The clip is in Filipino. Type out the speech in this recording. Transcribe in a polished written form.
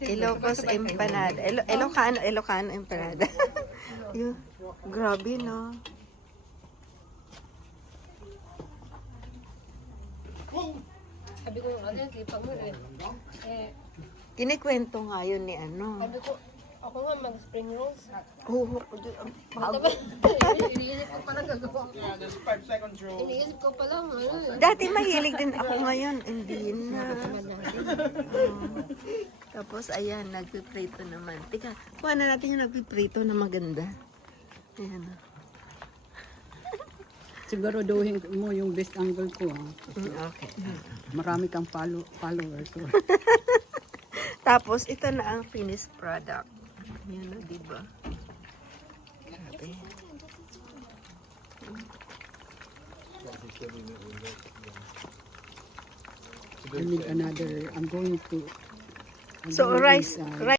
Ilocos empanada. Ilocano empanada. Yun. Grabe, no? Sabi ko yung ano, sipag mo eh. Kinikwento nga yun ni ano. Sabi ko, ako nga mag-spring rolls. Oo, Iniisip ko palang gagawa ko. Iniisip ko palang ano. dati mahilig din ako ngayon. Hindi na. Tapos, ayan, nagpiprito naman. Tika, kuha na natin yung nagpiprito na maganda. Ayan. Siguraduhin mo yung best angle ko. Okay. Marami kang followers. Tapos, ito na ang finished product. Yan na, diba? Grabe. I need another. I'm going to. So, rice